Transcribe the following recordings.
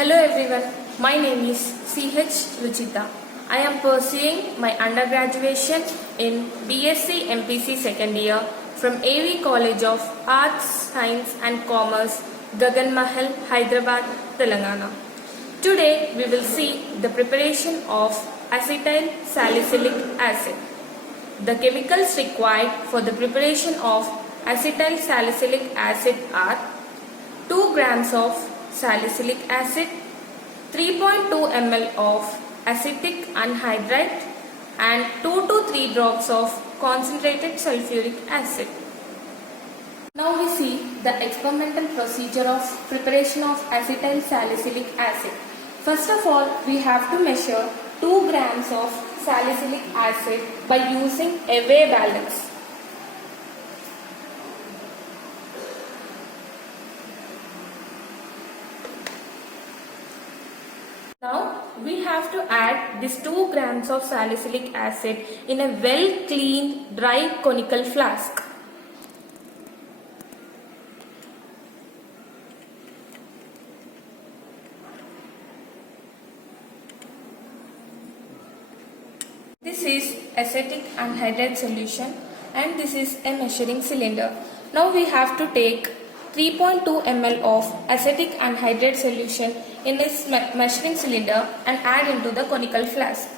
Hello everyone, my name is CH Ruchita. I am pursuing my undergraduation in BSc MPC second year from AV College of Arts, Science and Commerce, Gagan Mahal, Hyderabad, Telangana. Today we will see the preparation of acetyl salicylic acid. The chemicals required for the preparation of acetyl salicylic acid are 2 grams of salicylic acid, 3.2 ml of acetic anhydride and 2 to 3 drops of concentrated sulfuric acid. Now we see the experimental procedure of preparation of acetyl salicylic acid. First of all, we have to measure 2 grams of salicylic acid by using a weigh balance. Now we have to add this 2 grams of salicylic acid in a well cleaned dry conical flask. This is acetic anhydride solution and this is a measuring cylinder. Now we have to take 3.2 ml of acetic anhydride solution in this measuring cylinder and add into the conical flask.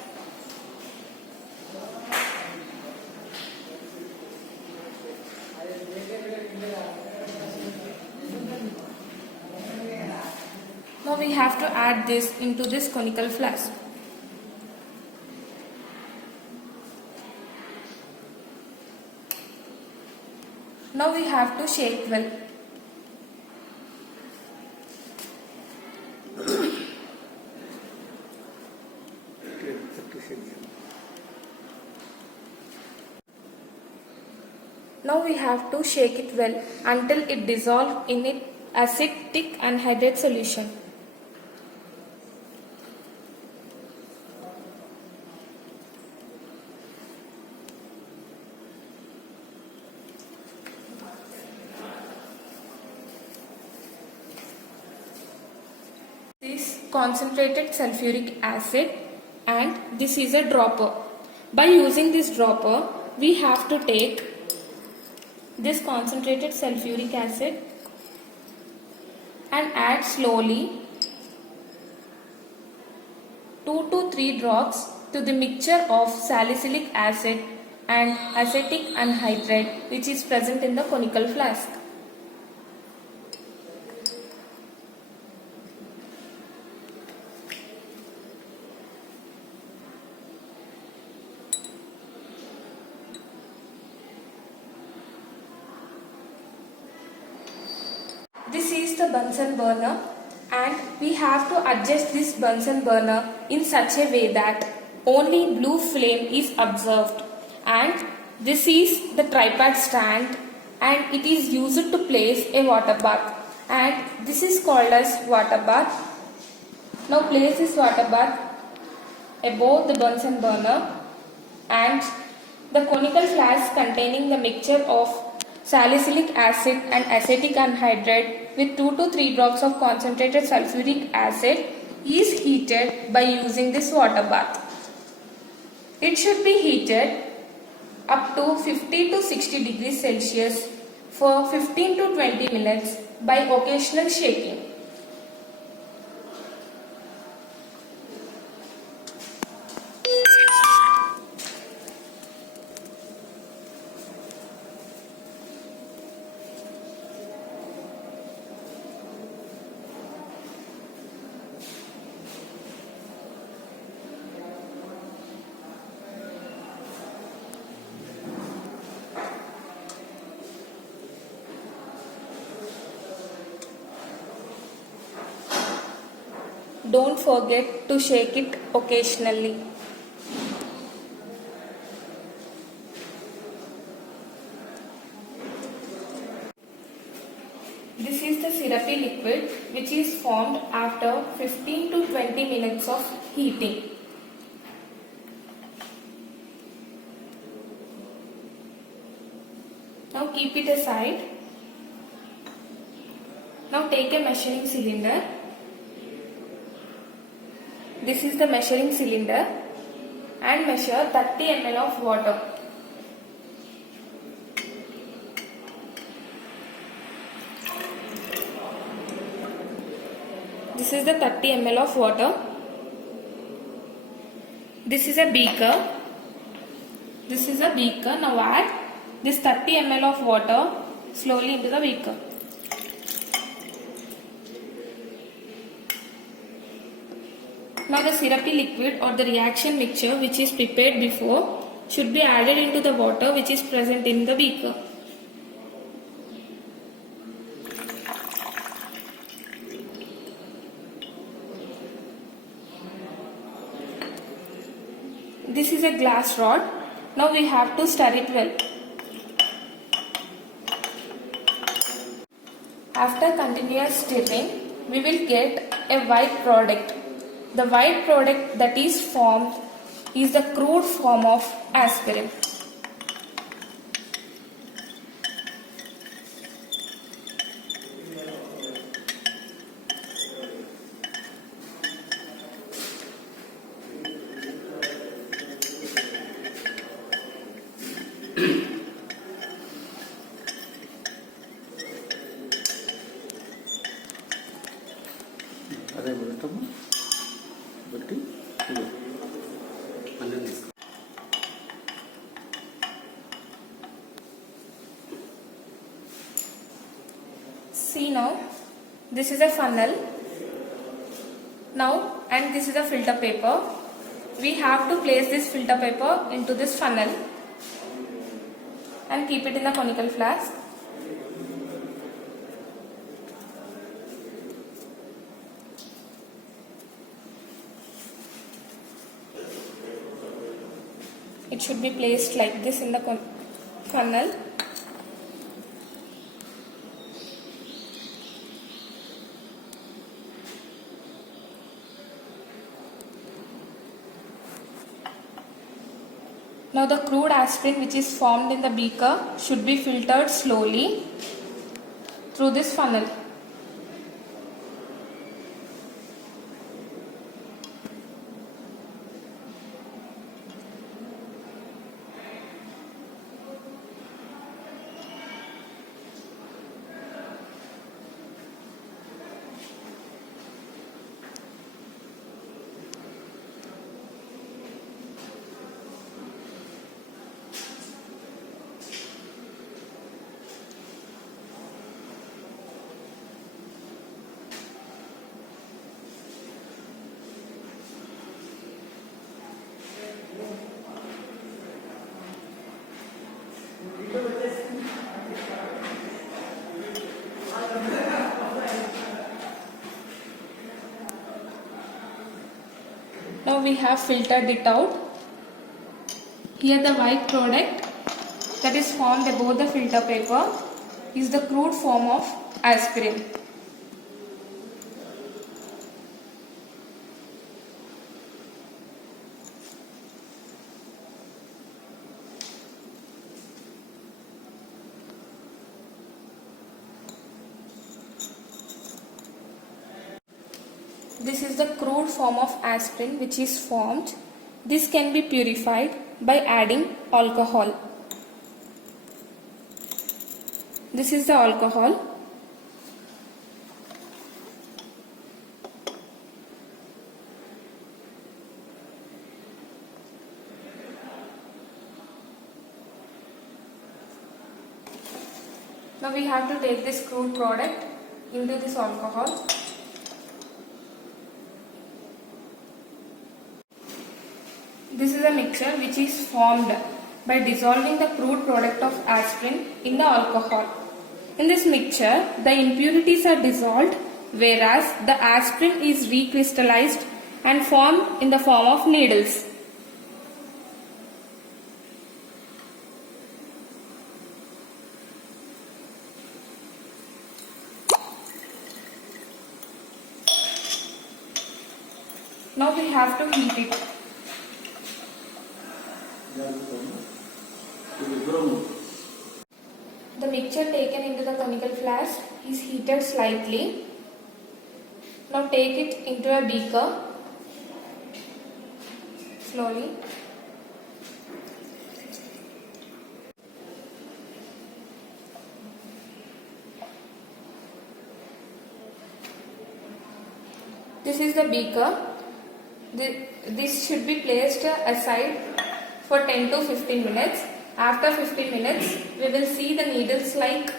Now we have to add this into this conical flask. Now we have to shake well. Now we have to shake it well until it dissolves in its acetic anhydride solution. This is concentrated sulfuric acid and this is a dropper. By using this dropper, we have to take this concentrated sulfuric acid and add slowly 2 to 3 drops to the mixture of salicylic acid and acetic anhydride which is present in the conical flask. This is the Bunsen burner and we have to adjust this Bunsen burner in such a way that only blue flame is observed, and this is the tripod stand and it is used to place a water bath, and this is called as water bath. Now place this water bath above the Bunsen burner and the conical flask containing the mixture of salicylic acid and acetic anhydride with 2 to 3 drops of concentrated sulfuric acid is heated by using this water bath. It should be heated up to 50 to 60 degrees Celsius for 15 to 20 minutes by occasional shaking. Don't forget to shake it occasionally. This is the syrupy liquid which is formed after 15 to 20 minutes of heating. Now keep it aside. Now take a measuring cylinder This is the measuring cylinder and measure 30 ml of water. This is the 30 ml of water. This is a beaker. This is a beaker. Now add this 30 ml of water slowly into the beaker. Now the syrupy liquid or the reaction mixture which is prepared before should be added into the water which is present in the beaker. This is a glass rod. Now we have to stir it well. After continuous stirring, we will get a white product. The white product that is formed is the crude form of aspirin. అదే పెట్టము పెట్టి See now, this is a funnel. Now, and this is a filter paper. We have to place this filter paper into this funnel and keep it in the conical flask. It should be placed like this in the funnel. Now the crude aspirin which is formed in the beaker should be filtered slowly through this funnel. Now we have filtered it out. Here the white product that is formed above the filter paper is the crude form of aspirin. This is the crude form of aspirin which is formed. This can be purified by adding alcohol. This is the alcohol. Now we have to take this crude product into this alcohol. This is a mixture which is formed by dissolving the crude product of aspirin in the alcohol. In this mixture, the impurities are dissolved, whereas the aspirin is recrystallized and formed in the form of needles. Now we have to heat it. The mixture taken into the conical flask is heated slightly. Now take it into a beaker slowly. This is the beaker. This should be placed aside for 10 to 15 minutes. After 15 minutes, we will see the needles like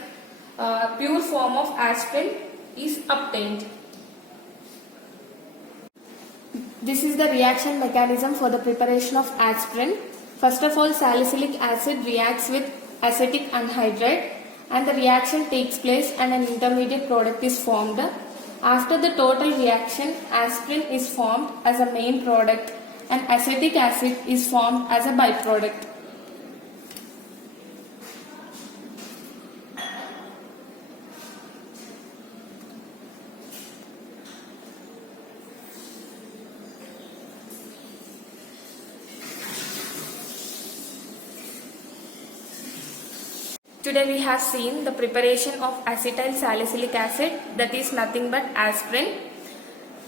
pure form of aspirin is obtained. This is the reaction mechanism for the preparation of aspirin. First of all, salicylic acid reacts with acetic anhydride and the reaction takes place and an intermediate product is formed. After the total reaction, aspirin is formed as a main product and acetic acid is formed as a byproduct. Today we have seen the preparation of acetyl salicylic acid, that is nothing but aspirin.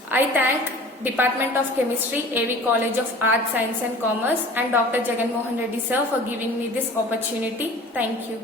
I thank Department of Chemistry, AV College of Arts, Science and Commerce and Dr. Jagan Mohan Reddy sir for giving me this opportunity. Thank you.